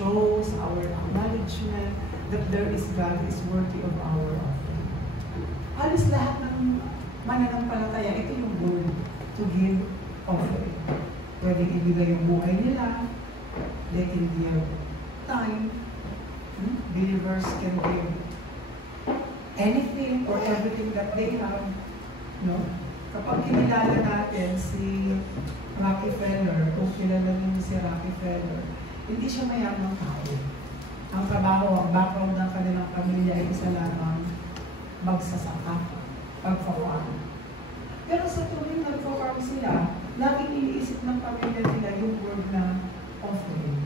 shows our acknowledgement that there is God is worthy of our offering. Halos lahat ng mananampalataya, ito yung goal, to give offering. Pwedeng ibigay yung buhay nila, they can give time, believers can give anything or everything that they have. No? Kapag kinilala natin si Rockefeller, kung kilala niyo si Rockefeller, hindi siya mayamang tao. Ang trabaho, ang background ng kanilang pamilya ay isa lamang magsasaka, pagpa-farm. Pero sa tuwing nagpa-farm sila, laging iniisip ng pamilya nila yung word na offering.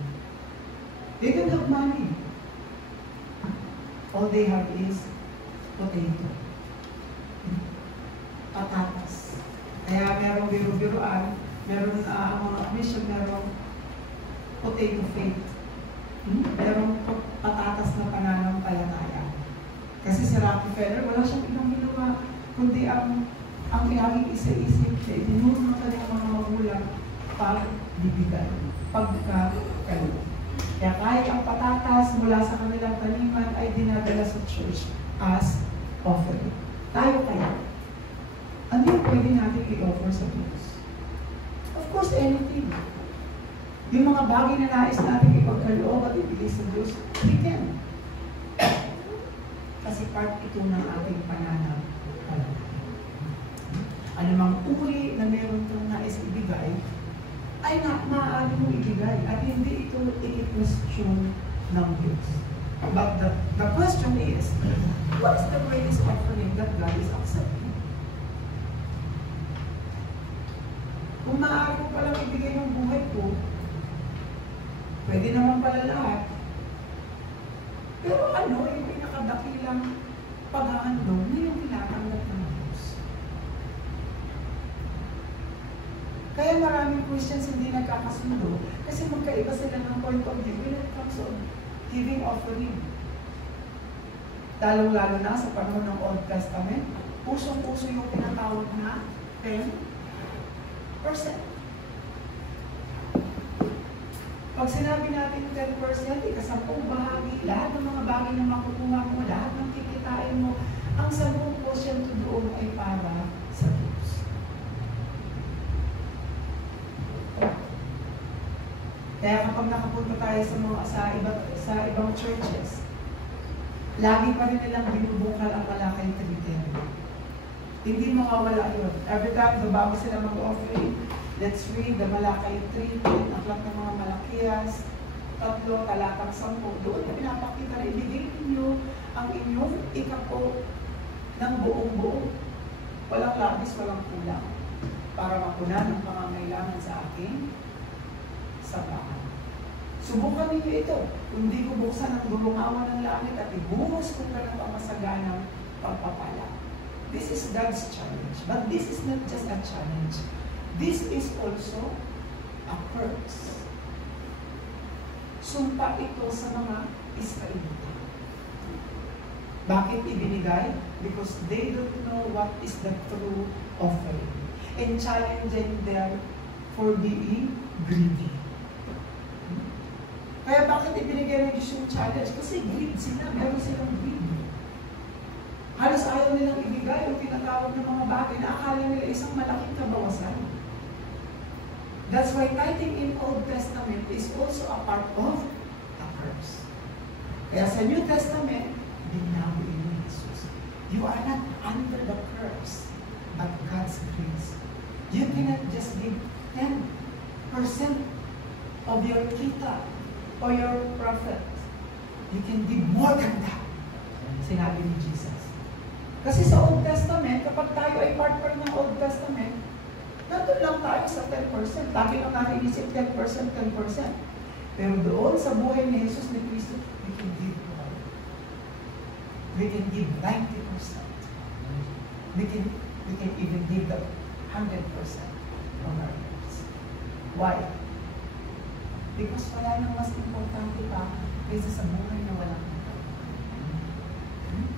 They don't have money. All they have is potato. Patatas. Kaya merong biro-biroan, meron mga mission, merong potato faith. Merong patatas na pananampalataya. Kasi si Rockefeller, wala siyang ibang ginawa, kundi ang laging isa-isip na itinuro ng kanyang mga magulang pagbibigay, pagkakaroon. Kaya kahit ang patatas mula sa kanilang taniman ay dinadala sa church as offering. Tayo kaya, ano yung pwede natin i-offer sa Diyos? Of course, anything. Yung mga bagay na nais natin ipagkaloob at ibigay sa Diyos, we can. Kasi part ito ng ating pananampalataya. Anumang uri na meron kang nais ibigay, ay maaari mong ibigay at hindi ito i-question ng Diyos. But the question is, what is the greatest offering that God is accepting? Kung maaari mo palang ibigay ng buhay ko, pwede naman pala lahat. Pero ano yung pinakadakilang pag-aandong na yung tinatanggap ng Diyos? Kaya maraming Christians hindi nagkakasundo kasi magkaiba sila ng point of view when it comes to giving offering. Lalong-lalo na sa panahon ng Old Testament, pusong-puso yung tinatawag na 10%. Pag sinabi natin 10%, ikasampung bahagi, lahat ng mga bagay na makukuha mo, lahat ng kikitain mo, ang 10% doon ay para sa Diyos. Kaya kapag nakapunta tayo sa ibang churches, lagi pa rin nilang binubukal ang Malakay 3:10. Hindi makawala yun. Every time bago sila mag-offering, let's read the Malakay 3:10, aklat ng mga Malakiyas, 3, talatang 10. Doon na pinapakita na ibigay ninyo ang inyong ikapo ng buong-buo. Walang labis, walang kulang. Para mapunan ang pangangailangan sa aking sabahan. Subukan ninyo ito. Kung di ko buksan ang gulungawan ng langit at ibuhos ko ka ng pamasaganang pagpapala. This is God's challenge. But this is not just a challenge. This is also a curse. Sumpa ito sa mga Israelita. Bakit ibinigay? Because they don't know what is the true offering. And challenging them for being greedy. Kaya bakit ibinigay ng Diyos yung challenge? Kasi greed sila. Meron silang greed. Halos ayaw nilang ibigay yung tinatawag ng mga bagay na akala nila isang malaking kabawasan. That's why tithing in Old Testament is also a part of a curse. Kaya sa New Testament, binawi ni Jesus. You are not under the curse, but God's grace. You cannot just give 10% of your kita or your profit. You can give more than that. Sinabi ni Jesus. Kasi sa Old Testament, kapag tayo ay part pa rin ng Old Testament, nandun lang tayo sa 10%. Lagi lang natin inisip 10%, 10%. Pero doon sa buhay ni Jesus ni Cristo, we can give more. We can give 90%. We can even give the 100% of our lives. Why? Because wala nang mas importante pa kaysa sa buhay na walang ito.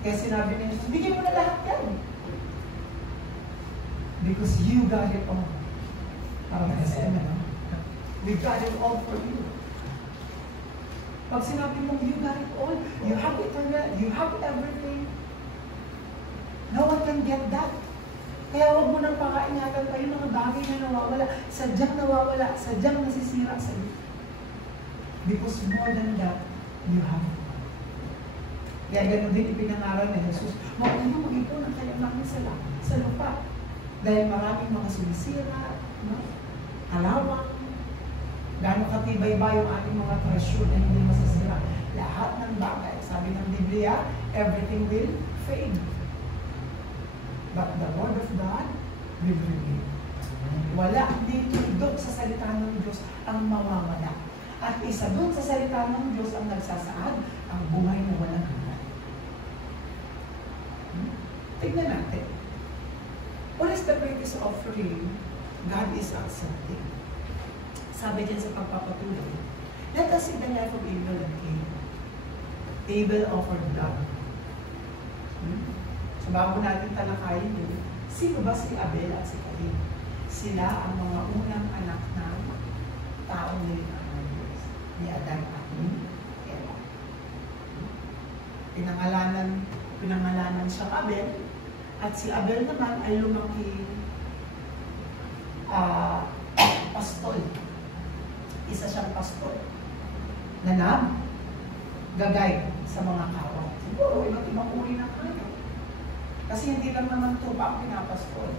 Kaya sinabi niya, bigyan mo na lahat yan. Because you got it all. Parang kasi we got it all for you. Pag sinabi mong, you got it all, you have eternal, you have everything, no one can get that. Kaya huwag mo nang pakaingatan pa yung mga bagay na nawawala, sadyang nasisira sa iyo. Because more than that, you have it. Kaya gano'n din ipinangaral ni Jesus, maunang mag-ipon ang kanyang langit sa lupa. Dahil maraming mga sumisira, no? Kalawang, gano'ng katibay ba yung ating mga treasure na hindi masasira. Lahat ng bagay, sabi ng Biblia, everything will fade. But the word of God will remain. Wala din tundok sa salita ng Diyos ang mawawala. At isa doon sa salita ng Diyos ang nagsasaad, ang buhay na walang hanggan. Tignan natin. What is the greatest offering God is accepting? Sabi dyan sa pagpapatuloy, let us see the life of Abel and Cain. Abel offered blood. So bago natin talakayin yun, sino ba si Abel at si Cain? Sila ang mga unang anak ng taong nilikha ng Diyos, ni Adan at ni Eva. Pinangalanan siyang Abel, at si Abel naman ay lumaki pastol. Isa siyang pastol na gagay sa mga kawat. Siguro, iba't ibang uri ng hayop. Kasi hindi lang naman tupa ang pinapastol.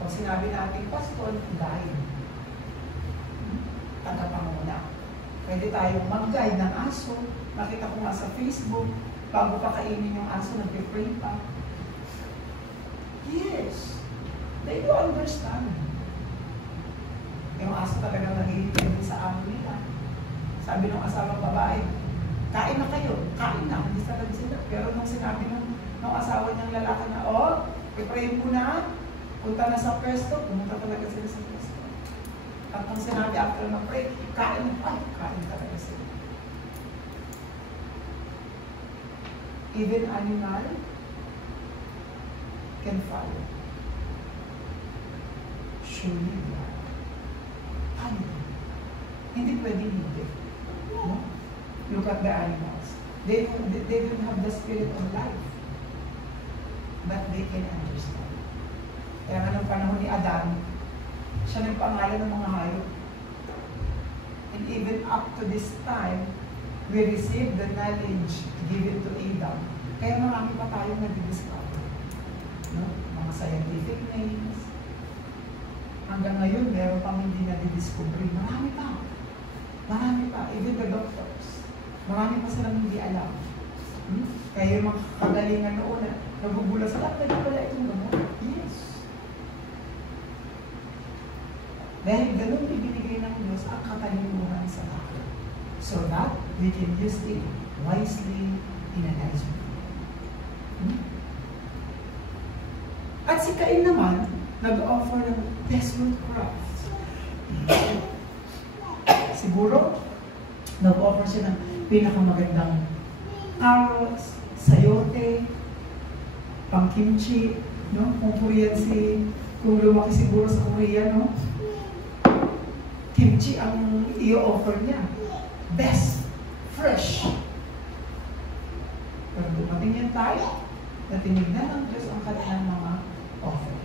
Pag sinabi natin pastol, guide. Tagapanguna. Pwede tayong mag-guide ng aso. Nakita ko nga sa Facebook, bago pa kainin yung aso, nag-pray pa. Yes. They do understand. Yung aso talagang nag-iintindi sa amo nila. Sabi ng asawang babae, kain na kayo, kain na, hindi talaga sila. Pero nung sinabi ng asawa niyang lalaki na, i-pray mo na, punta na sa pwesto, pumunta talaga sila sa pwesto. At nung sinabi after mag-pray, kain na, kain talaga sila. Even animal can follow. Surely God. Hindi pwede hindi. No? Look at the animals. They don't have the spirit of life. But they can understand. Kaya nga ng panahon ni Adam, siya nagpangalan ng mga hayop. And even up to this time, we receive the knowledge given to Adam. Kaya marami pa tayong nag-discover. No? Mga scientific names. Hanggang ngayon, meron pang hindi na-discover. Marami pa. Marami pa. Even the doctors. Marami pa silang hindi alam. Kaya yung mga kagalingan noon, nagugula sila, pwede pala itong gamot. Yes. Dahil ganun ibinigay ng Diyos ang katalinuhan sa tao. So that we can use it wisely in a nice way. At si Cain naman, nag-offer ng desert crafts. Siguro, nag-offer siya ng pinakamagandang carrots, sayote, pang-kimchi, no? Kung Korean kung lumaki siguro sa Korea, no? Kimchi ang i-offer niya. Best, fresh. Pero dumating yan tayo, na tinignan ng Diyos ang kanilang mga offer.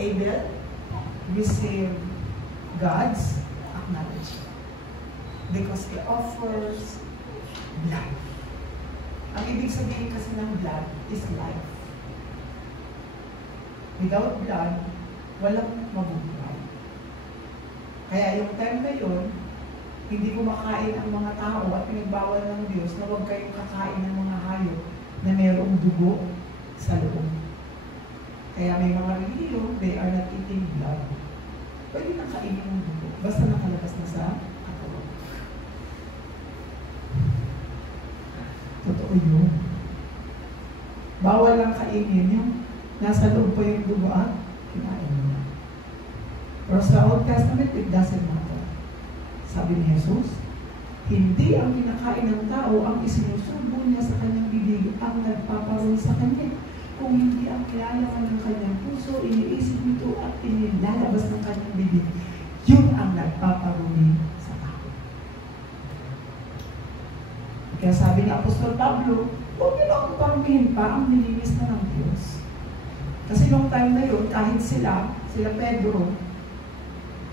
Abel received God's acknowledgement because he offers blood. Ang ibig sabihin kasi ng blood is life. Without blood, walang mabubuhay. Kaya yung time na yun, hindi kumakain ang mga tao at pinagbawal ng Diyos na huwag kayong kakain ng mga hayop na mayroong dugo sa loob. Kaya may mga religion, they are not eating blood. Pwede nang kainin ng dugo, basta nakalabas na sa katawan. Totoo yun. Bawal lang kainin yung nasa loob pa yung dugo at kinain mo na. Pero sa Old Testament, it doesn't matter. Sabi ni Jesus, hindi ang kinakain ng tao ang isinusubo niya sa kanyang bibig ang nagpaparoon sa kanya. Kung hindi ang kilalaman ng kanyang puso, iniisip nito at inilalabas ng kanyang bibig, yun ang nagpaparuni sa tao. Kaya sabi ni Apostol Pablo, huwag niyo lang paramihin pa ang nilinis na ng Diyos. Kasi nung time na yun, kahit sila Pedro,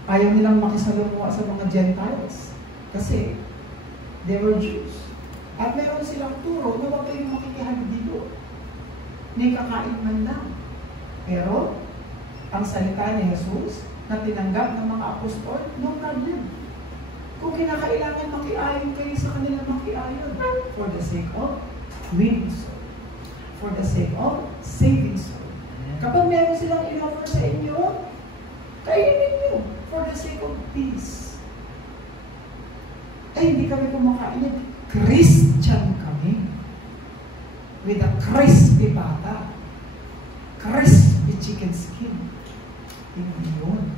ayaw nilang makisalumuha sa mga Gentiles. Kasi they were Jews. At meron silang turo na huwag kayong makikihalido. May kakain man lang. Pero, ang salita ni Jesus na tinanggap ng mga apostol, no problem. Kung kinakailangan makiayon kayo sa kanila, makiayon. For the sake of winning soul. For the sake of saving soul. Kapag meron silang in-offer sa inyo, kainin nyo. For the sake of peace. Ay, hindi kami kumakain. Christian kami. With a crispy pata. Crispy chicken skin. Hindi yun.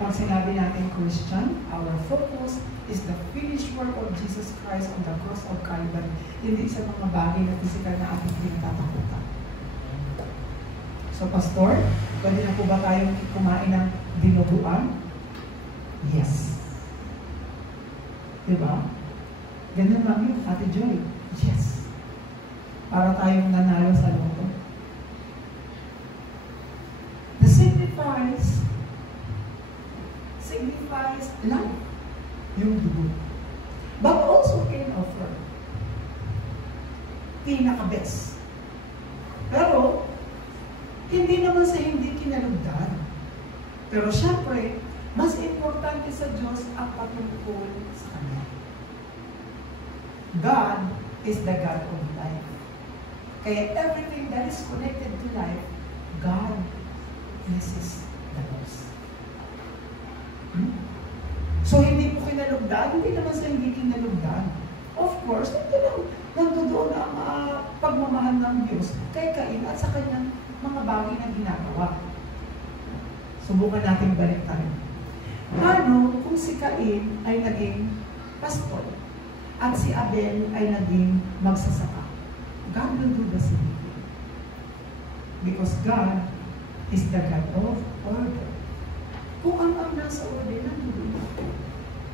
Pag sinabi natin Christian, our focus is the finished work of Jesus Christ on the cross of Calvary. Hindi sa mga bagay na physical na ating pinatatakutan. So, Pastor, pwede na po ba tayong kumain ng dinuguan? Yes. Diba? Ganun lang yun, Ate Joy. Yes. Para tayong nanalo sa loto. The signifies life. Yung dugo. But also can offer. Pinaka-best. Pero, hindi naman sa hindi kinalugdan. Pero syempre, mas importante sa Diyos ang patungkol sa Kanya. God is the God of life. Kaya everything that is connected to life, God blesses the most. So, hindi po kinalugdan, hindi naman sa hindi kinalugdan. Of course, nandoon ang pagmamahal ng Diyos kay Cain at sa kanyang mga bagay na ginagawa. Subukan natin balik tayo. Ano kung si Cain ay naging pastor at si Abel ay naging magsasaka? God will do the same. Because God is the God of order. Kung ang nasa order, nandun.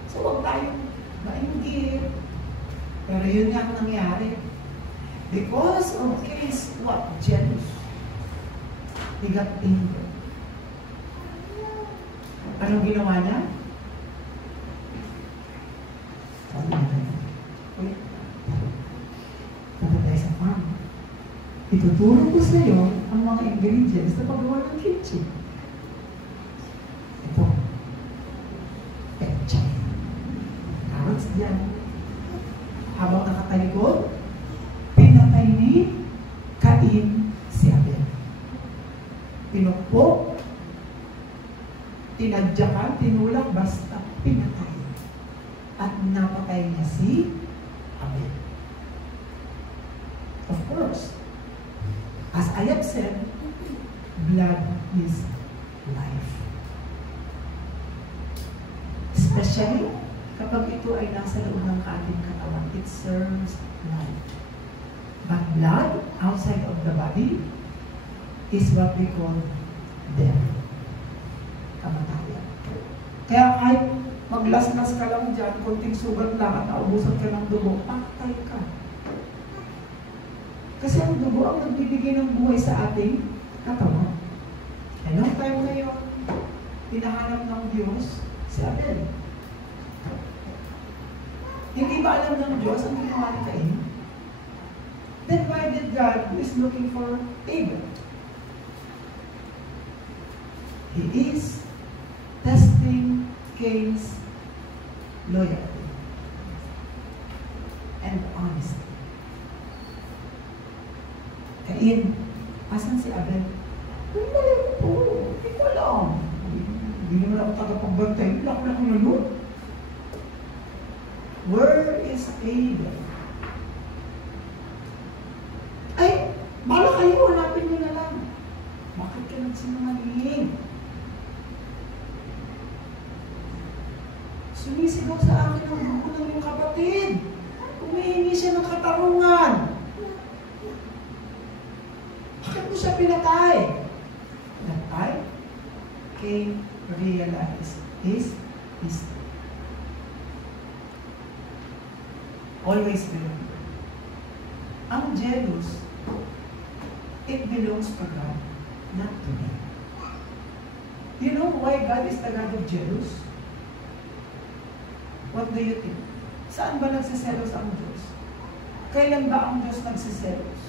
So, huwag tayong mainggit. Pero yun nga ang nangyari. Because of Cain's jealous. He got angry. Anong ginawa niya? Sabi natin, uy, punta tayo sa farm. Ituturo ko sa iyo ang mga ingredients na paggawa ng kitchen. Ito. Petchay. Carrots dyan. Habang nakatalikod, pinatay ni Cain si Abel. Pinukpok, tinadyakan, tinulak, basta pinatay. At napatay niya si Abel. Of course, as I have said, blood is life. Especially kapag ito ay nasa loob ng ating katawan, it serves life. But blood outside of the body is what we call death. Kamatayan. Kaya kahit maglaslas ka lang dyan, konting sugat lang at naubusan ka ng dugo, patay ka. Kasi ang dugo ang nagbibigay ng buhay sa ating katawan. And noong time na yun, hinahanap ng Diyos si Abel. Hindi ba alam ng Diyos ang ginawa ni Cain? Then why did God who is looking for Abel? He is testing Cain's loyalty and honesty. Cain, asan si Abel? Hindi po. Hindi ko alam. Hindi naman ako tagapagbantay. Wala ko na nun. Where is Abel? Ay, bala kayo, hanapin nyo na lang. Bakit ka nagsinungaling? Sumisigaw sa akin ang grupo ng iyong kapatid. Humihingi siya ng katarungan. Bakit mo siya pinatay? That time, Cain realized his mistake. Always remember. Ang jealous, it belongs to God, not to me. You know why God is the God of jealous? What do you think? Saan ba nagsiselos ang Diyos? Kailan ba ang Diyos nagsiselos?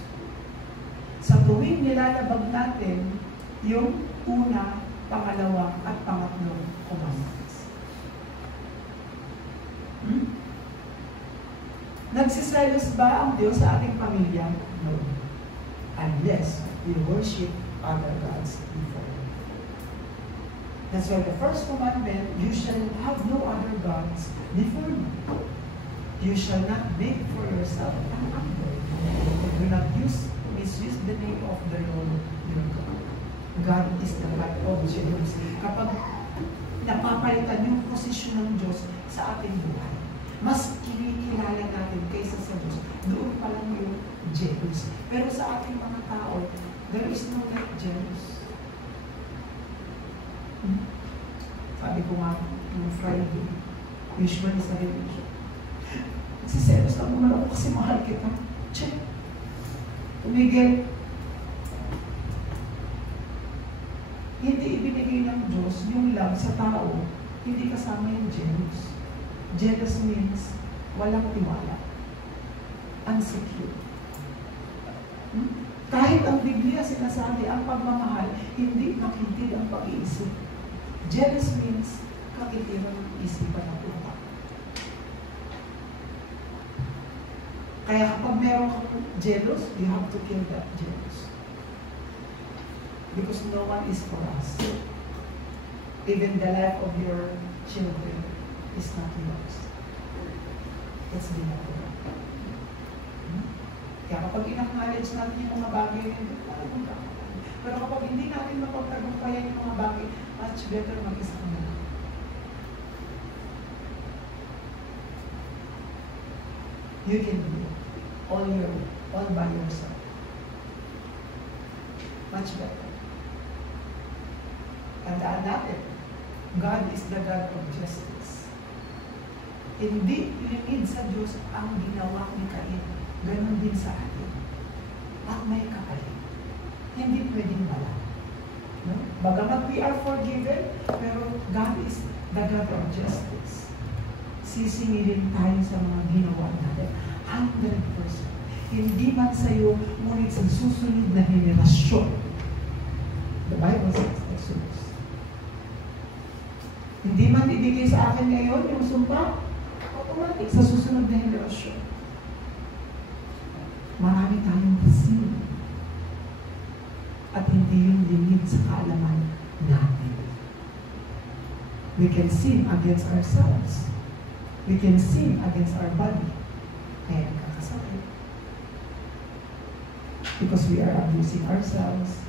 Sa tuwing nilalabag natin yung una, pangalawa, at pangatlong commandments. Nagsiselos ba ang Diyos sa ating pamilya? No. Unless we worship other gods before Him. That's why the first commandment, you shall have no other gods before me. You shall not make for yourself an idol. Do not misuse the name of the Lord your God. God is the God of jealousy. Kapag napapalitan yung posisyon ng Diyos sa ating buhay, mas kinikilala natin kaysa sa Diyos, doon pa lang yung jealous. Pero sa ating mga tao, there is no like jealous. Sabi ko nga, yung Friday, usually sa religion, nagsiselos lang naman ako kasi mahal kita. Check. Tumigil. Hindi ibinigay ng Diyos yung love sa tao, hindi kasama yung jealous. Jealous means walang tiwala. Unsecure. Kahit ang Biblia sinasabi, ang pagmamahal, hindi makitid ang pag-iisip. Jealous means kakitiran ng isipan ng utak. Kaya kapag meron kang jealous, you have to kill that jealous. Because no one is for us. Even the life of your children is not yours. It's the other one. Kaya kapag in-acknowledge natin yung mga bagay na hindi, parang magkakaroon. Pero kapag hindi natin mapagtagumpayan yung mga bagay, much better mag-isa ka na. You can do it all by yourself. Much better. Tandaan natin, God is the God of justice. Hindi lingid sa Diyos ang ginawa ni Cain. Ganon din sa atin. At may kakalit. Hindi pwedeng wala. No? Bagamat we are forgiven, pero God is the God of justice. Sisingilin tayo sa mga ginawa natin. 100%. Hindi man sa iyo, ngunit sa susunod na henerasyon. The Bible says, Exodus. Hindi man ibigay sa akin ngayon yung sumpa, automatic sa susunod na henerasyon. Marami tayong sin. At hindi yung limit sa kaalaman natin. We can sin against ourselves. We can sin against our body. Kaya nagkakasakit. Because we are abusing ourselves.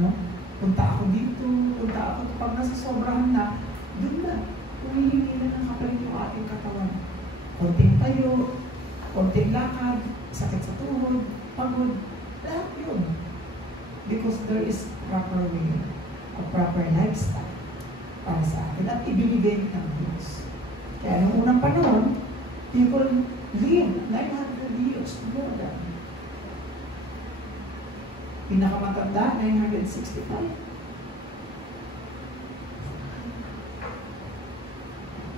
No? Punta ako dito, punta ako. Pag nasa sobrahan na, doon na. Humihingi na ng kapalit yung ating katawan. Konting tayo, konting lakad, sakit sa tuhod, pagod, lahat yun. Because there is proper way, a proper lifestyle para sa atin at ibinigay ng Diyos. Kaya noong unang panahon, people live 900 years more than. Pinakamatanda, 965.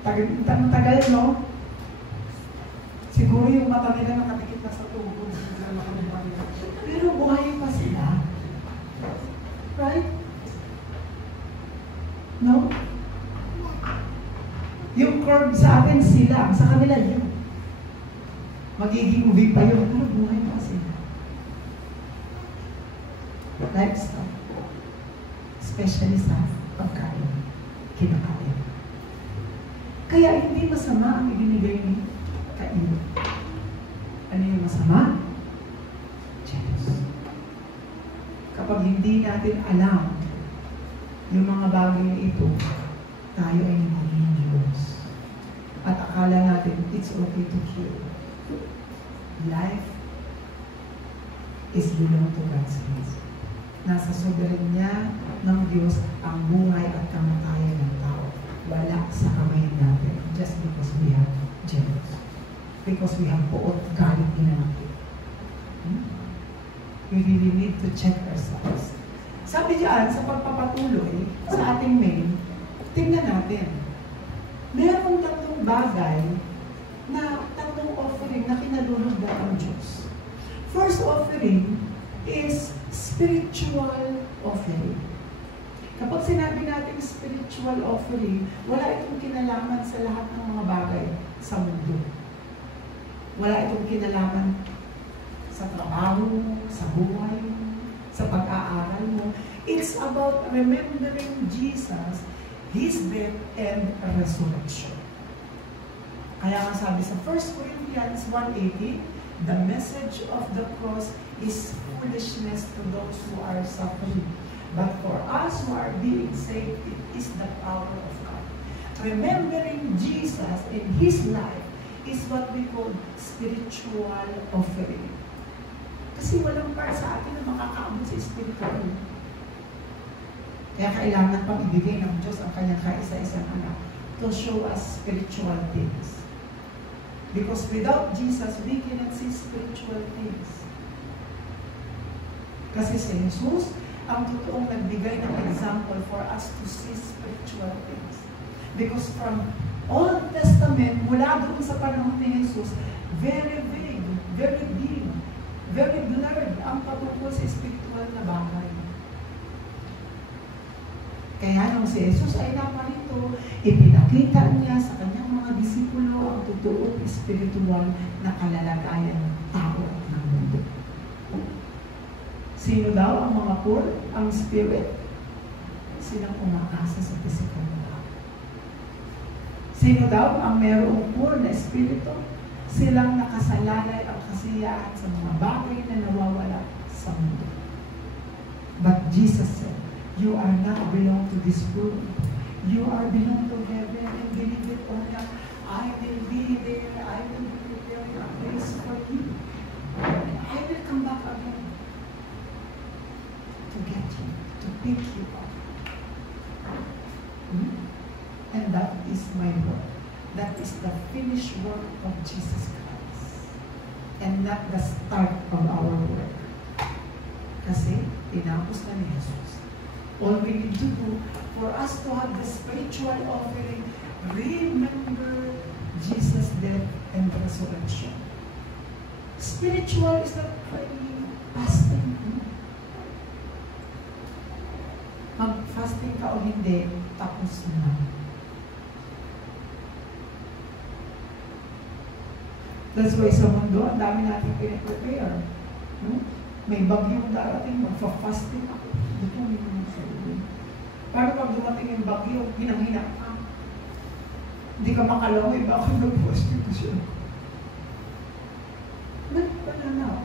Tagal, no? Siguro yung mata nila nakatikit na sa tuhod. Pero buhay pa sila. Right? No? Yung curve sa atin sila, sa kanila yun. Magiging ubi pa yun, pero buhay pa sila. Lifestyle. Especially sa pagkain. Kinakain. Kaya hindi masama ang ibinigay ni Cain. Ano yung masama? Jealous. Kapag hindi natin alam yung mga bagay na ito, tayo ay nagiging Diyos. At akala natin, it's okay to kill. Life is belong to God's hands. Nasa soberanya ng Diyos ang buhay at kamatayan ng tao. Wala sa kamay natin just because we have jealous. because we have puot galit din natin. We really need to check ourselves. Sabi diyan, sa pagpapatuloy sa ating main, tingnan natin. Merong tatlong bagay na tatlong offering na kinalulugdan ng Diyos. First offering is spiritual offering. Kapag sinabi natin spiritual offering, wala itong kinalaman sa lahat ng mga bagay sa mundo. Wala itong kinalaman sa trabaho mo, sa buhay mo, sa pag-aaral mo. It's about remembering Jesus, His death, and resurrection. Kaya nga sabi sa 1 Corinthians 1:18, the message of the cross is foolishness to those who are suffering. But for us who are being saved, it is the power of God. Remembering Jesus in His life is what we call spiritual offering. Kasi walang part sa atin na makakaabot sa spiritual. Kaya kailangan pang ibigay ng Diyos ang kanyang kaisa-isang anak to show us spiritual things. Because without Jesus, we cannot see spiritual things. Kasi si Jesus, ang totoong nagbigay ng example for us to see spiritual things. Because from Old Testament, mula doon sa panahon ni Jesus, very vague, very dim, very blurred ang patungkol sa spiritual na bagay. Kaya nung si Jesus ay naparito, ipinakita niya sa kanyang mga disipulo ang totoong spiritual na kalalagayan ng tao at ng mundo. Sino daw ang mga poor? Ang spirit. Silang umakasa sa physical na tao. Sino daw ang mayroong poor na espiritu? Silang nakasalalay ang kasiyahan sa mga bagay na nawawala sa mundo. But Jesus said, you are not belong to this world. You are belong to heaven, and believe it or not, I will be there. I will be preparing a place for you. And I will come back again to get you, to pick you up. And that is my work. That is the finished work of Jesus Christ. And not the start of our work. Kasi, tinapos na ni Jesus. All we need to do for us to have the spiritual offering, remember Jesus' death and resurrection. Spiritual is not praying, fasting. Mag-fasting ka o hindi, tapos na. That's why sa mundo, ang dami natin pinaprepare. May bagyong darating, magfa-fasting ako. Ito ang mga sarili. Para pag dumating yung bagyo, hinang-hina ka. Hindi ka makalawi, bakit nag-fasting ko siya? Nagpananaw.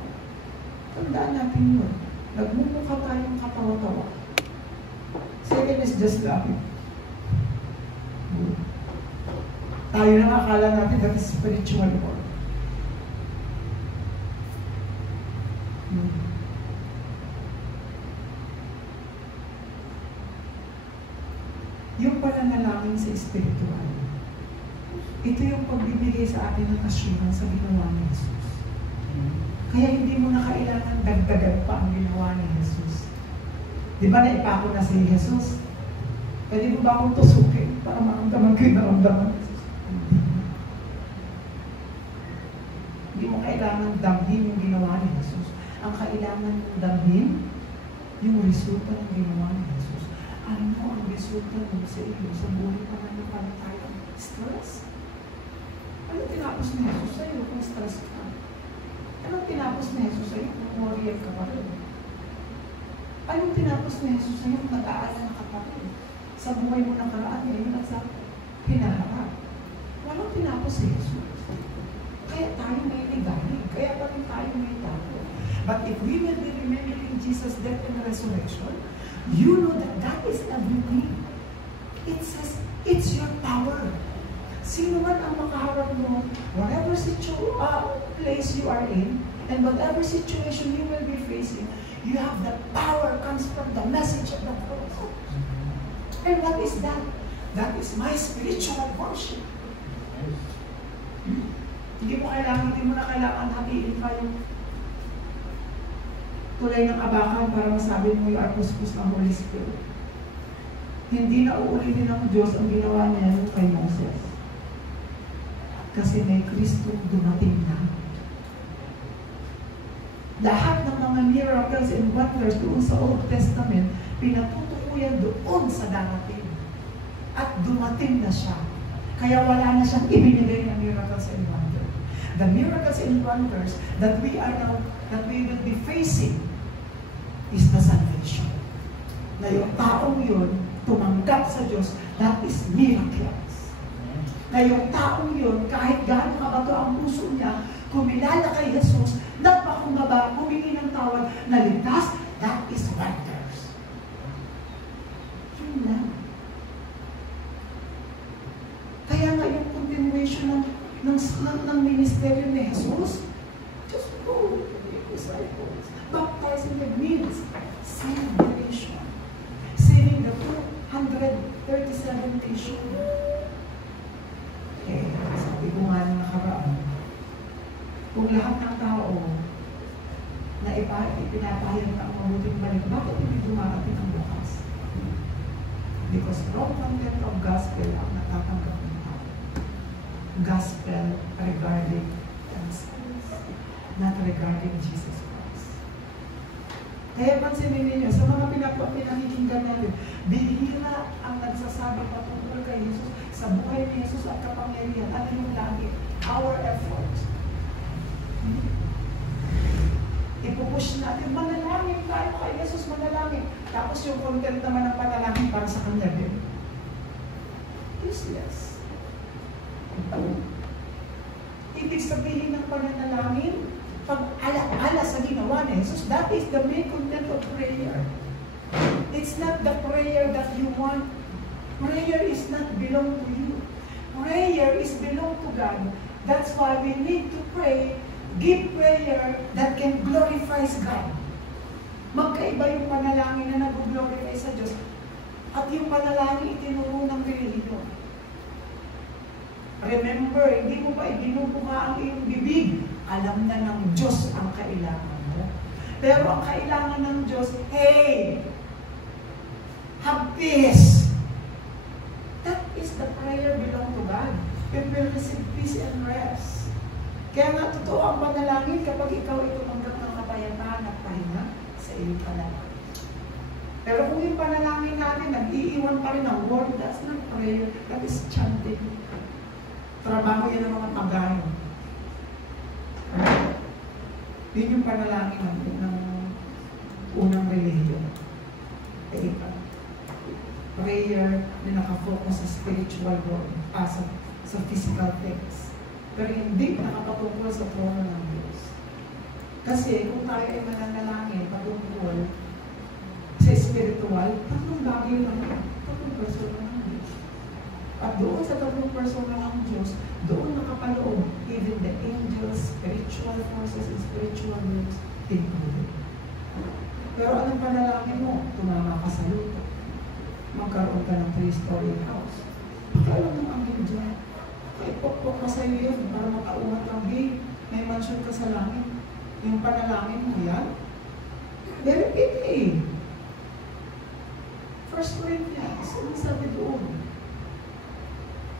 Tandaan natin yun. Nagmumukha tayong katawa-tawa. Second is just laughing. Tayo na akala natin that is spiritual work. Yung pananalangin sa spiritual, ito yung pagbibigay sa atin ng assurance sa ginawa ni Jesus. Kaya hindi mo na kailangan dagdagan pa ang ginawa ni Jesus. Di ba naipako na si Jesus? Pwede mo ba akong tusukin para maramdaman ko yung naramdaman ni Jesus? Hindi mo kailangan damhin yung ginawa ni Jesus. Ang kailangan mong damhin, yung resulta ng ginawa ni Jesus. Ano ang resulta mo sa iyo sa buhay pa na napalatayang stress? Ano tinapos ni Jesus sa iyo kung stress ka? Anong tinapos ni Jesus sa iyo kung warrior ka pa rin? Anong tinapos ni Jesus sa iyo kung nag-aalala ka pa rin? Sa buhay mo nakaraan, ngayon at sa hinaharap. Walang tinapos si Jesus. Kaya tayo may ligalig. Kaya pa rin tayo may tapo. But if we will be remembering Jesus' death and resurrection, you know that that is everything. It says, it's your power. Sino man ang makaharap mo, whatever place you are in, and whatever situation you will be facing, you have the power comes from the message of the cross. And what is that? That is my spiritual worship. Hindi Hindi mo na kailangan hatiin pa yung tulay ng abakan para masabi mo yung arpuspos ng Holy Spirit. Hindi na uulitin ng Diyos ang ginawa niya kay Moses. Kasi may Kristo dumating na. Lahat ng mga miracles and wonders doon sa Old Testament, pinatutukuyan doon sa darating. At dumating na siya. Kaya wala na siyang ibinigay na miracles and wonders. The miracles and wonders that we will be facing is the salvation. Na yung taong yun, tumanggap sa Diyos, that is miracles. Na yung taong yun, kahit gaano kabato ang puso niya, kumilala kay Jesus, nagpakumbaba, humingi ng tawad, naligtas, that is wonders. Yun lang. Kaya nga yung continuation ng ministeryo ni Jesus, just go with the disciples, baptizing the means, saving the nation, saving the 237 nation. Eh, sabi ko nga na nakaraan, kung lahat ng tao na ipinapahayag na ang mabuting balik, bakit hindi dumarating ang bukas? Because wrong content of gospel ang natatanggap ng tao. Gospel regarding themselves, not regarding Jesus Christ. Kaya pansinin ninyo, sa mga pinakikinggan natin, bihira ang nagsasabi patungkol kay Jesus, sa buhay ni Jesus at kapangyarihan. Ano yung lagi? Our effort. Ipupush natin, manalangin tayo kay Jesus, manalangin. Tapos yung content naman ng panalangin para sa kanya din. Useless. Ibig sabihin ng pananalangin, pag ala-ala sa ginawa ni Jesus, that is the main content of prayer. It's not the prayer that you want. Prayer is not belong to you. Prayer is belong to God. That's why we need to pray, give prayer that can glorify God. Magkaiba yung panalangin na nag-glorify sa Diyos at yung panalangin itinuro ng relihiyon. Remember, hindi mo pa ibinubuka ang iyong bibig. Alam na ng Diyos ang kailangan mo. Pero ang kailangan ng Diyos, hey, have peace. That is the prayer belong to God. We will receive peace and rest. Kaya nga, totoo ang panalangin kapag ikaw ay tumanggap ng kapayapaan at pahinga sa iyong panalangin. Pero kung yung panalangin natin, nag-iiwan pa rin ng word, that's not prayer, that is chanting. Trabaho yan ng mga pagano. Yun yung panalangin ng unang relihiyon. Prayer na nakafocus sa spiritual world, sa physical things. Pero hindi nakapatungkol sa trono ng Diyos. Kasi kung tayo ay mananalangin patungkol sa spiritual, tatlong bagay lang yan. Tatlong persona ng Diyos. At doon sa tatlong persona ng Diyos, doon nakapaloob even the angels, spiritual forces, and spiritual beings included. Pero anong panalangin mo? Tumama ka sa luto. Magkaroon ka ng 3-story house. Pagkaroon ng angin dyan. Ipokpok ka sa iyo yun para makaumat ang gate. May mansion ka sa langit. Yung panalangin mo yan, very pity. 1 Corinthians, ano sabi doon?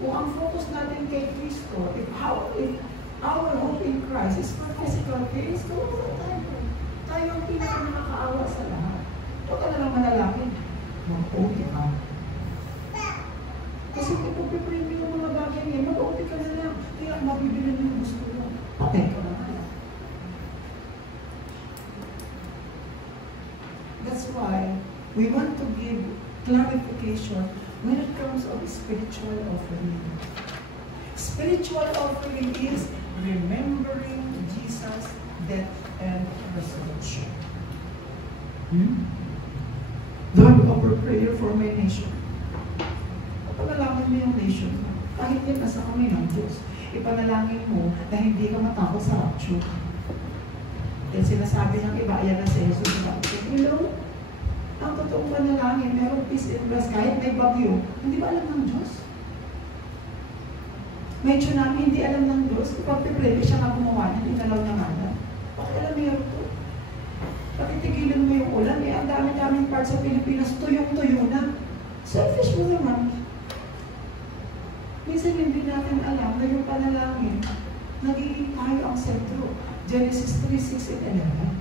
Kung ang focus natin kay Kristo, if our hope in Christ is for physical things, tayo ang pinaka-nakakaawa sa lahat. Huwag ka na lang manalangin. Mag-OT ka. Kasi kung pipipray mo yung mga bagay niya, mag-OT ka na lang. Kaya mabibili mo yung gusto mo. Patay ka na lang. That's why we want to give clarification when it comes of spiritual offering. Spiritual offering is remembering Jesus' death and resurrection. Lord, offer prayer for my nation. Ipanalangin mo yung nation mo. Kahit yan nasa kami ng Diyos, ipanalangin mo na hindi ka matakot sa rapture. Yan sinasabi ng iba, ayan na si Jesus sa rapture. Hello? Ang totoong panalangin, merong peace and rest kahit may bagyo. Hindi ba alam ng Diyos? May tsunami, hindi alam ng Diyos. Kapag piprede siya nga gumawa niya, inalaw niya nga na. Bakit alam niya ito? Pakitigilan mo yung ulan, ang dami-daming part sa Pilipinas, tuyong-tuyo na. Selfish mo naman. Minsan hindi natin alam na yung panalangin, nagiging tayo ang sentro. Genesis 3:6 and 11.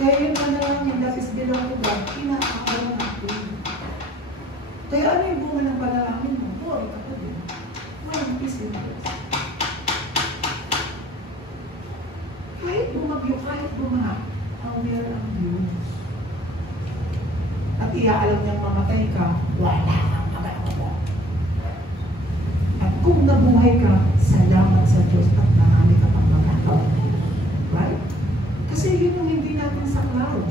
Kaya yung panalangin that is belong to God, inaakal natin. Kaya ano yung bunga ng panalangin mo? Buhay ka pa din. Walang peace in Diyos. Kahit bumagyo, kahit bumaha, aware ang Diyos. At iaalam niyang mamatay ka, wala kang magagawa. At kung nabuhay ka, salamat sa Diyos at marami ka pang magagawa. Right? Kasi yun yung hindi natin sa cloud.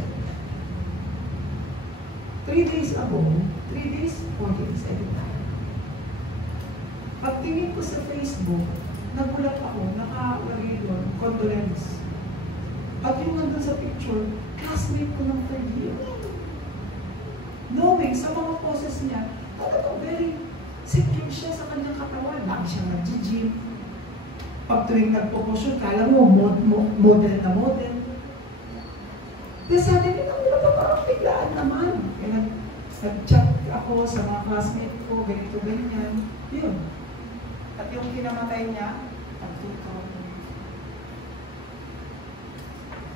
3 days ago, 3 days, 4 days, I don't know. Pagtingin ko sa Facebook, nagulat ako, nakalagay doon, condolence. At yung nandun sa picture, classmate ko ng 3 years. Knowing sa mga poses niya, talagang very secure siya sa kanyang katawan. Lagi siya nag-gym. Pag tuwing nagpo-potion, kala mo, model na model. Then suddenly, nagulat ako, parang biglaan naman. Nag-chat ako sa mga classmate ko, ganito, ganyan. Yun. At yung kinamatay niya, pagtukaw.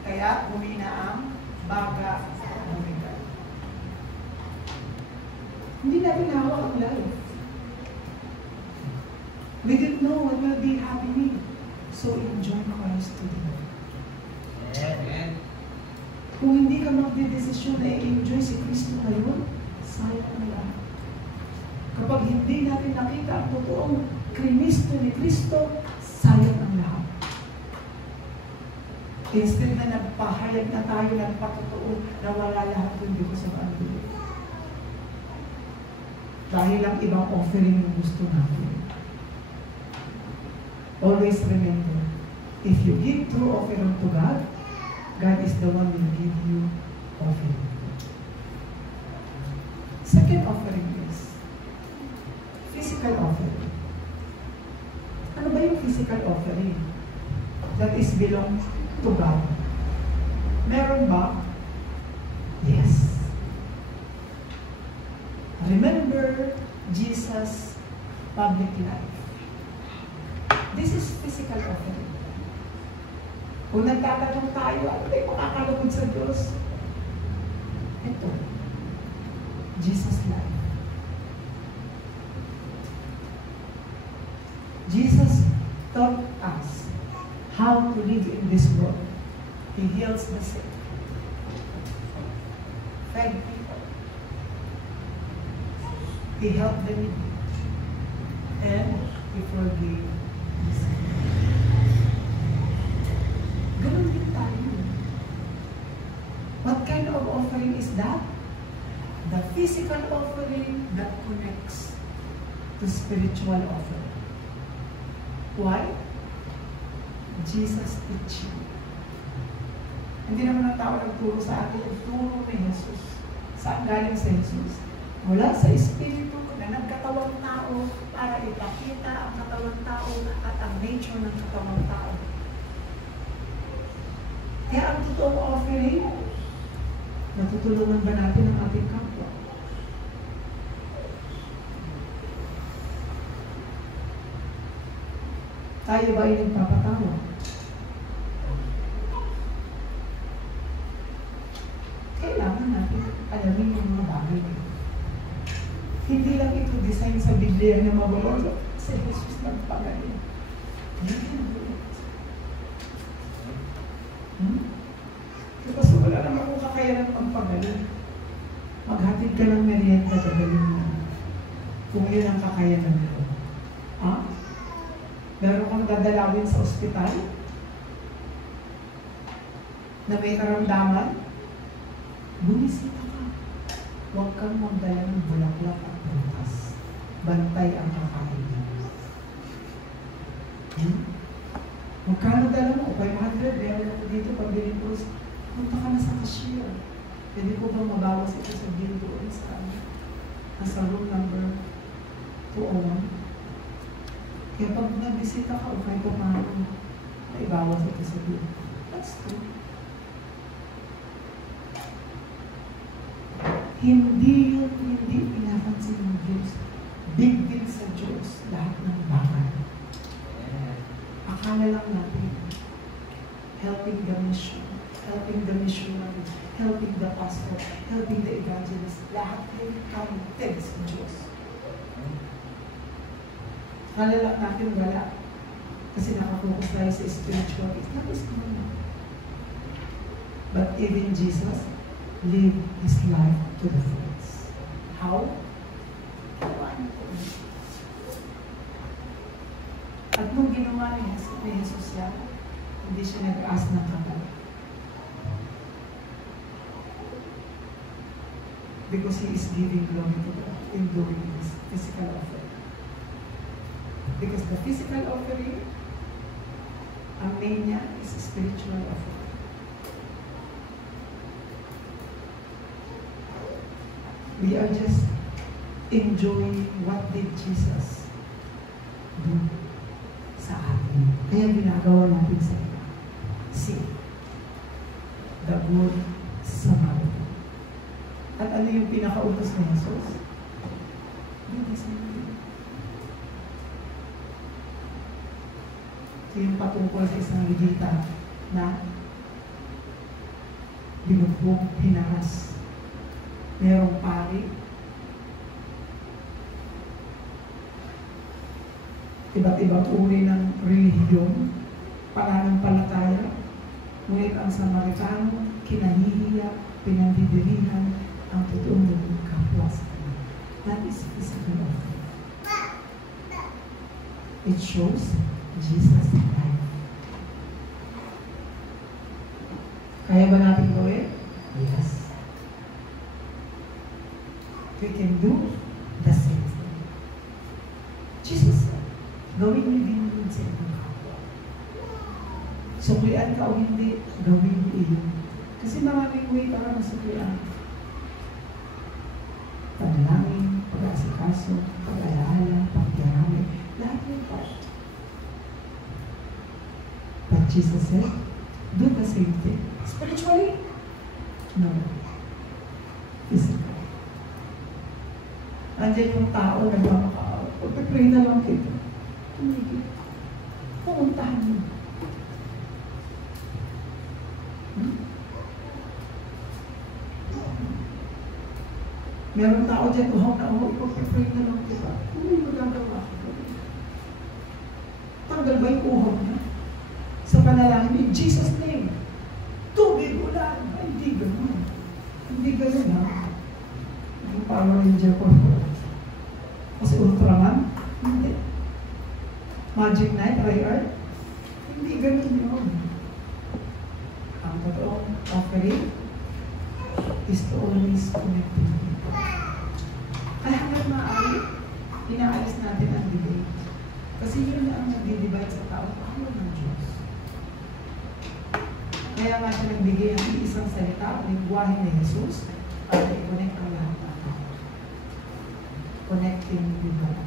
Kaya, humina ang baga sa omega. Hindi natin hawak ang life. We didn't know what will be happening. So, enjoy Christ today. Amen. Kung hindi ka magdedesisyon na i-enjoy si Kristo ngayon, sayang na lahat. Kapag hindi natin nakita ang totoong Kristo ni Kristo, sayang ang lahat. Instead na nagpahayag na tayo ng patotoo na wala lahat yung Diyos sa kanila. Dahil ang ibang offering yung gusto natin. Always remember, if you give true offering to God, God is the one who will give you offering. Second offering is physical offering. Ano ba yung physical offering? That is belong to God. Meron ba? Yes. Remember Jesus' public life. This is physical offering. Kung nagtatanong tayo, ano ba yung makakalugod sa Diyos? Ito. Jesus' life. Jesus taught us how to live in this world. He heals the sick. Fed people. He helped the needy. And He forgave the sin. Ganun din tayo. What kind of offering is that? The physical offering that connects to spiritual offering. Why? Jesus teaching. Hindi naman ang tao nagturo sa atin, nagturo ni Jesus. Saan galing sa Jesus? Mula sa Espiritu na nagkatawang tao para ipakita ang katawang tao at ang nature ng katawang tao. Kaya ang totoong offering, natutulungan ba natin ang ating kapwa? Tayo ba ay nagpapatawa? Kailangan natin alamin yung mga bagay. Hindi lang ito design sa Biblia na mawawala sa Jesus nagpagaling. You can do it. Kasi wala naman kung kakayanan pagpagaling. Maghatid ka ng merienda sa galing mo. Kung yun ang kakayanan mo. Ha? Meron kang dadalawin sa ospital na may karamdaman, bumisita ka. Huwag kang magdala ng bulaklak at prutas. Bantay ang kakain mo. Magkano dala mo? 500, meron ako dito pambili ko. Punta ka na sa cashier. Pwede ko bang mabawas ito sa bill doon sa room number 201? Kaya pag nabisita ka o kahit kumano, ay bawas ito sa Diyos. That's true. Hindi pinapansin ng Diyos. Big deal sa Diyos, lahat ng bagay. Akala lang natin, helping the mission, helping the missionary, helping the pastor, helping the evangelist, lahat ay counted sa Diyos. Akala lang natin wala. Kasi nakafocus tayo sa spiritual. That is normal. But even Jesus lived his life to the fullest. How? At nung ginawa ni Jesus yan, hindi siya nag-ask ng kapal. Because he is giving glory to God in doing his physical offering. Because the physical offering, ang main niya is spiritual offering. We are just enjoying what did Jesus do sa atin. Kaya ginagawa natin sa iba. See, the good Samaritan. At ano yung pinakautos ni Jesus? Good Samaritan. So yung patungkol sa isang ligita na binugbog, hinaras. Merong pari, iba't ibang uri ng relihiyon, pananampalataya, ngunit ang Samaritano, kinahihiya, pinandidirihan, ang totoong naging kapwa sa kanya. That is physical offering. It shows Jesus' life. Kaya ba natin gawin? Yes. We can do the same thing. Jesus said, gawin niyo din yun sa inyong kapwa. Suklian ka o hindi, gawin niyo iyon. Kasi maraming way para masuklian. Panalangin, pag-asikaso, pag-alaala, pagkirami, lahat yung part. But Jesus said, do the same thing. Spiritually? No. Physically. Andiyan yung tao na nagmamakaaw. Pag-pray na lang kita. Tumigil. Pumuntahan mo. Meron tao dyan, uhaw na uhaw, pag-pray na lang kita. Kung may magagawa ko. Tanggal ba yung uhaw niya? Sa panalangin, in Jesus' name. Tubig, ulan. Ay, hindi ganun. Hindi ganun, ha? Yung Power Ranger ko. Kasi Ultraman? Hindi. Magic Knight, Ray Art? Hindi ganun yun. Ang totoong offering is to always connect with people. Kaya hanggang maaari, inaalis natin ang debate. Kasi yun na ang nagdi-divide sa tao. Ayaw ng Diyos. Kaya nga siya nagbigay ng isang salita, ang lingwahe ni Jesus, para i-connect ang lahat ng tao. Connecting with the Lord.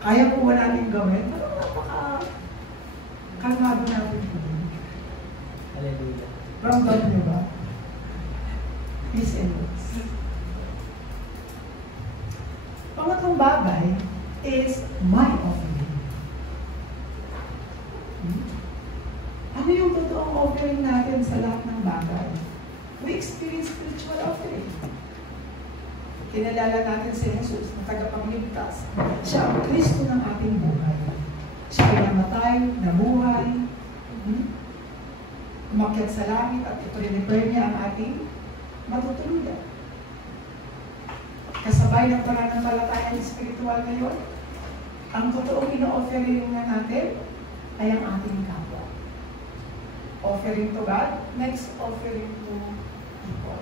Kaya po ba natin gawin? Pero napaka-kalmado natin po. Hallelujah. Ramdam niyo ba? Peace and peace. Pangatlong bagay is my offering. Ano yung totoong offering natin sa lahat ng bagay? We experience spiritual offering. Kinalala natin si Jesus na tagapagligtas. Siya ang Kristo ng ating buhay. Siya ay namatay, nabuhay, umakyat sa langit at ipre-prepare niya ang ating matutuluyan. Kasabay ng pananampalataya ng spiritual ngayon, ang totoong ino-offering nga natin ay ang ating kapwa. Offering to God, next offering to people.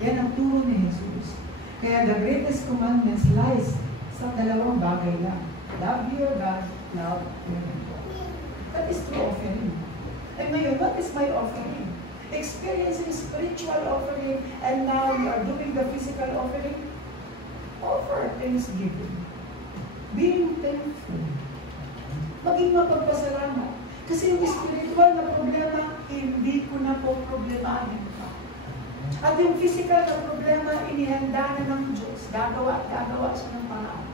Yan ang turo ni Jesus. Kaya the greatest commandments lies sa dalawang bagay lang. Love your God, love your people. That is true offering. And ngayon, what is my offering? experiencing spiritual offering, and now you are doing the physical offering, offer thanksgiving. Being thankful. Maging mapagpasalamat. Kasi yung spiritual na problema, hindi ko na po problemahin pa. At yung physical na problema, inihanda na ng Diyos. Gagawa at gagawa siya ng paraan.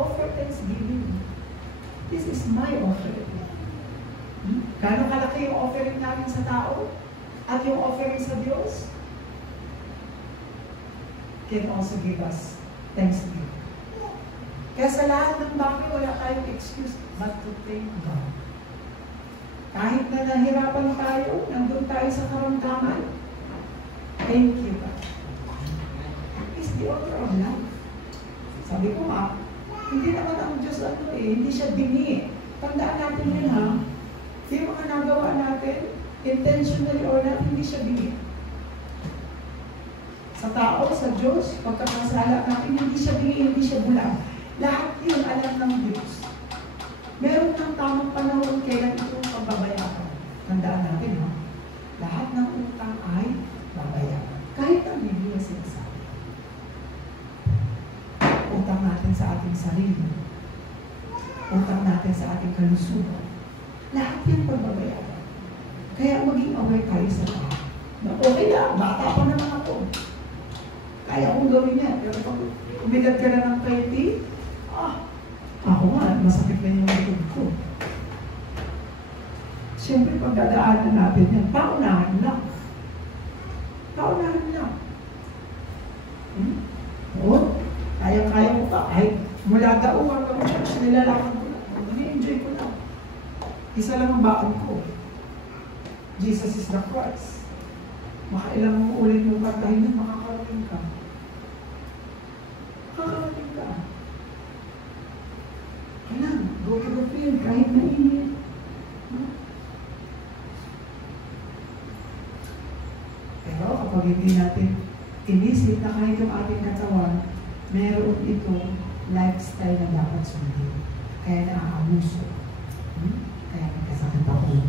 Offer thanksgiving. This is my offering. Gano'ng kalaki yung offering namin sa tao? At yung offering sa Diyos? Can also give us thanksgiving. Kaya sa lahat ng bagay, wala tayong excuse but to thank God. Kahit na nahirapan tayo, nandun tayo sa karamdaman, thank you God. It's the order of life. Sabi ko nga, hindi naman ang Diyos hindi siya bingi. Tandaan natin yun ha. Yung mga nagawa natin, intentionally or not, hindi siya bingi. Sa tao, sa Diyos, pagkakasala natin, hindi siya bingi, hindi siya bulag. Lahat yun alam ng Diyos. Meron ng tamang panahon kailan ito pagbabayaran. Tandaan natin ha. Lahat ng utang ay babayaran. Kahit ang Biblia sinasabi. Utang natin sa ating sarili. Utang natin sa ating kalusugan. Lahat yan pagbabayaran. Kaya maging aware tayo sa lahat. Na okay lang, bata pa naman ako. Kaya kong gawin yan. Pero pag umilad ka na ng 30, ako nga, masakit na yung likod ko. Siyempre, pag dadaanan natin yan, paunahan lang. Paunahan lang. Oo, kaya-kaya mo pa. Ay, mula daon hanggang church, nilalakad ko na. Nani-enjoy ko na. Isa lang ang baon ko. Jesus is the Christ. Makailang mo ulit yung kantahin yun, makakarating ka. Makakarating ka. Kailan, go to the field, kahit mainit. Pero kapag hindi natin inisip na kahit yung ating katawan, meron itong lifestyle na dapat sundin. Kaya naaabuso. Kaya nagkasakit ako.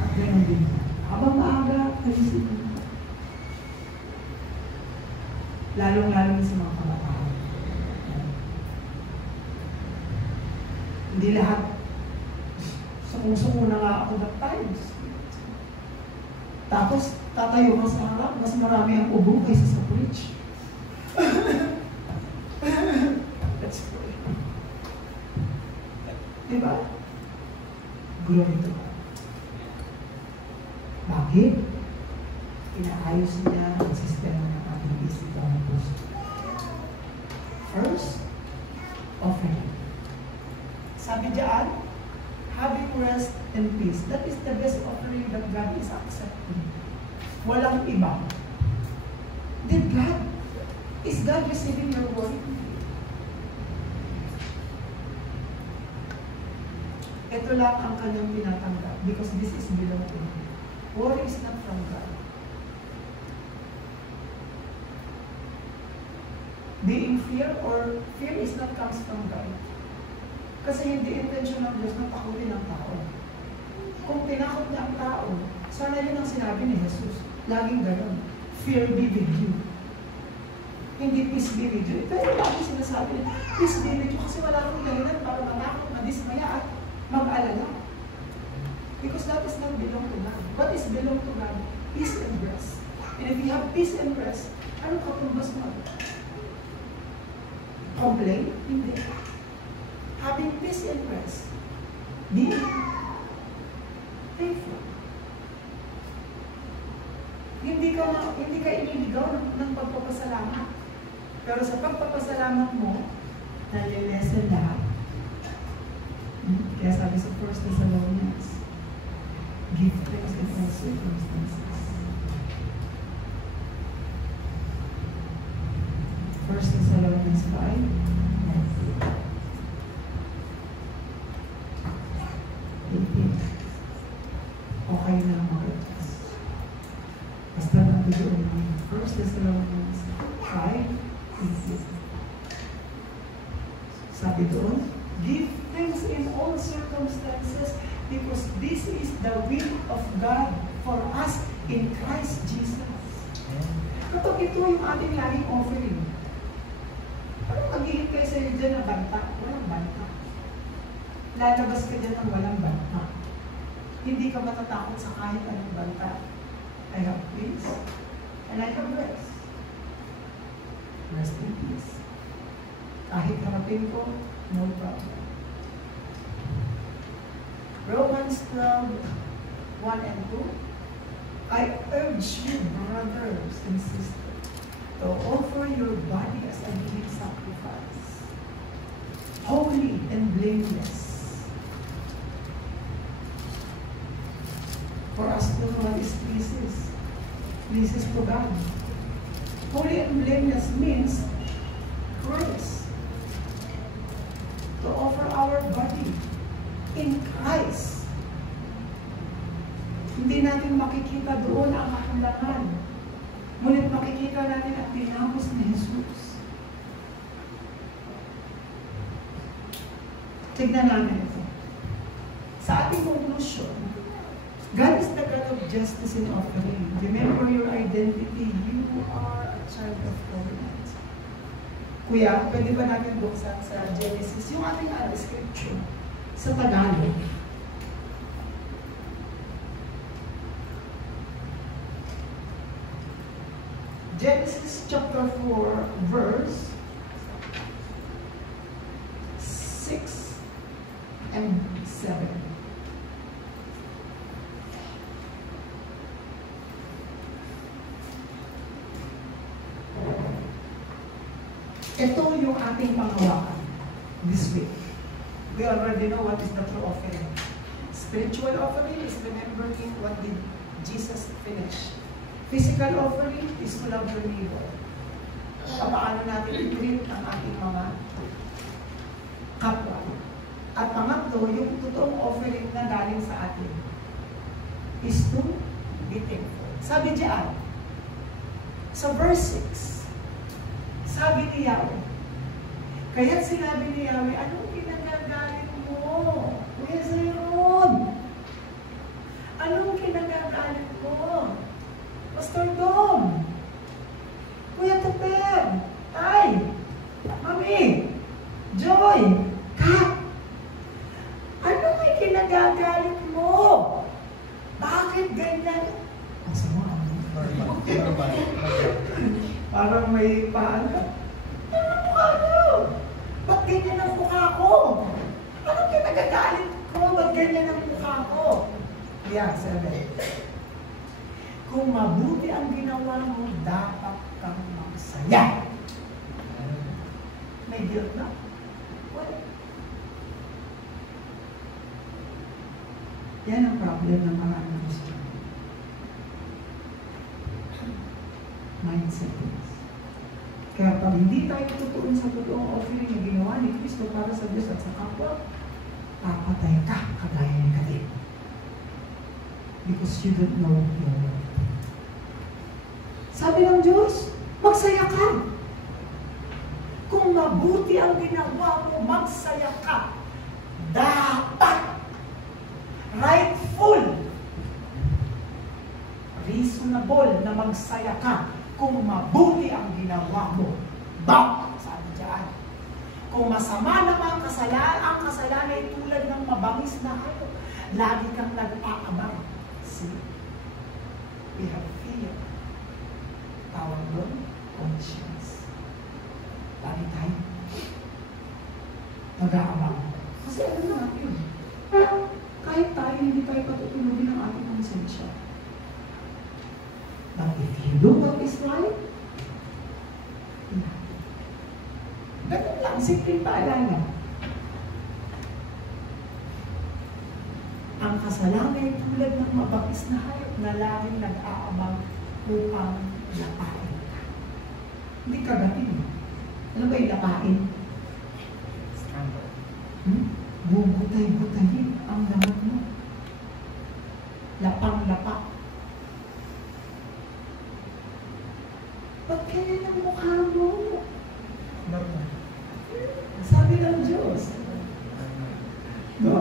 At gano'n din. Habang maaga, kalisipin. Lalong-lalo sa mga kabataan. Hindi lahat. Sumusuko na nga ako that times. Tapos, tatayo ka sa harap, mas marami ang ubo kaysa sa preach. Let's pray. Diba? Glory to God. Bakit? Inaayos niya ang sistema ng ating isipan ng puso. First, offering. Sabi diyan, having rest and peace. That is the best offering that God is accepting. Walang iba. Is God receiving your worship? Ito lang ang kanyang tinatanggap because this is belong to Him. Worry is not from God. Being fear is not comes from God. Kasi hindi intention ng Diyos na takutin ang tao. Kung tinakot niya ang tao, sana yun ang sinabi ni Jesus. Laging gano'n. Fear be with you. Hindi peace be with you. Pero lagi sinasabi niya, peace be with you kasi wala akong dahilan para matakot, madismaya at mag-alala. Because that is not belong to God. What is belong to God? Peace and rest. And if you have peace and rest, anong katumbas mo? Complain? Hindi. Having peace and rest. Being thankful. Hindi ka iniligaw ng pagpapasalamat. Pero sa pagpapasalamat mo, nalilesen lahat. Kaya sabi sa 1 Thessalonians, give thanks in all circumstances. 1 Thessalonians 5, okay na mag-adjust. Basta nandun yung 1 Thessalonians 5:18. Sabi doon, give thanks in all circumstances because this is the will of God for us in Christ Jesus. Kapag ito yung ating laging offering, anong maghihintay sa'yo dyan na banta? Walang banta. Lalabas ka dyan ng walang banta. Hindi ka matatakot sa kahit anong banta. I have peace and I have rest. Rest in peace. Kahit harapin ko, no problem. Romans 12:1 and 2. I urge you, brothers and sisters, to offer your body as a living sacrifice, holy and blameless. For us to know what is pleases to God. Holy and blameless means grace. To offer our body in Christ. Hindi natin makikita doon ang kakulangan. Ngunit makikita natin ang tinapos ni Jesus. Tignan natin ito. Sa ating conclusion, God is the God of justice and offering. Remember your identity. You are a child of covenant. Kuya, pwede ba natin buksan sa Genesis yung ating scripture sa Tagalog? Genesis chapter 4, verse 6 and 7. Ito yung ating panghawakan this week. We already know what is the true offering. Spiritual offering is remembering what did Jesus finish. Physical offering is to love your neighbor. Paano natin i-treat ang ating mga kapwa. At pangatlo, yung totoong offering na galing sa atin is to be thankful. Sabi diyan, sa verse 6, sabi ni Yahweh, kaya't sinabi ni Yahweh, anong kinagagalit mo? Kuya Zion, anong kinagagalit mo? Pastor Dom, Kuya Tuper, Tay, Mami, Joy, Kat, ano may kinagagalit mo? Bakit ganyan? Ang sama, parang may paano. Ano ang mukha mo? Ba't ganyan ang mukha ko? Anong kinagagalit ko? Ba't ganyan ang mukha ko? Yeah, sabi. Kung mabuti ang ginawa mo, dapat kang magsaya. May guilt na? Wala. Yan ang problem ng mga Kristiyan. Mindset. Kaya pag hindi tayo tutuon sa totoong offering na ginawa ni Kristo para sa Diyos at sa kapwa, papatay ka kagaya ni Cain. Because you don't know your worth. Sabi ng Diyos, magsaya ka. Kung mabuti ang ginawa mo, magsaya ka. Dapat. Rightful. Reasonable na magsaya ka kung mabuti ang ginawa mo. Bakit? Sabi dyan. Kung masama naman ang kasalanan ay tulad ng mabangis na hayop, lagi kang nag-aabang. See? We have fear. Tawag doon, conscience. Lagi tayo nag-aabang. Kasi ano natin? Kahit tayo, hindi tayo patutulogin ang ating konsensya. But if you do what is right, ganun lang, simpleng paalala. Ang kasalanan ay tulad ng mabakis na hayop na laging nag-aabang upang lapain ka. Hindi kagatin. Ano ba yung lapain? Bubutay-butayin ang laman mo. Lapang-lapak. Ba't kaya ng mukha mo? Normal. Sabi ng Diyos. No?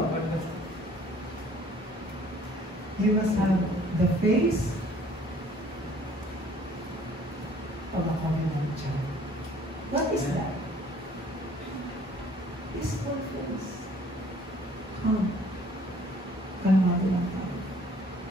you must have the face of a covenant child. What is that? Peaceful face. Calm.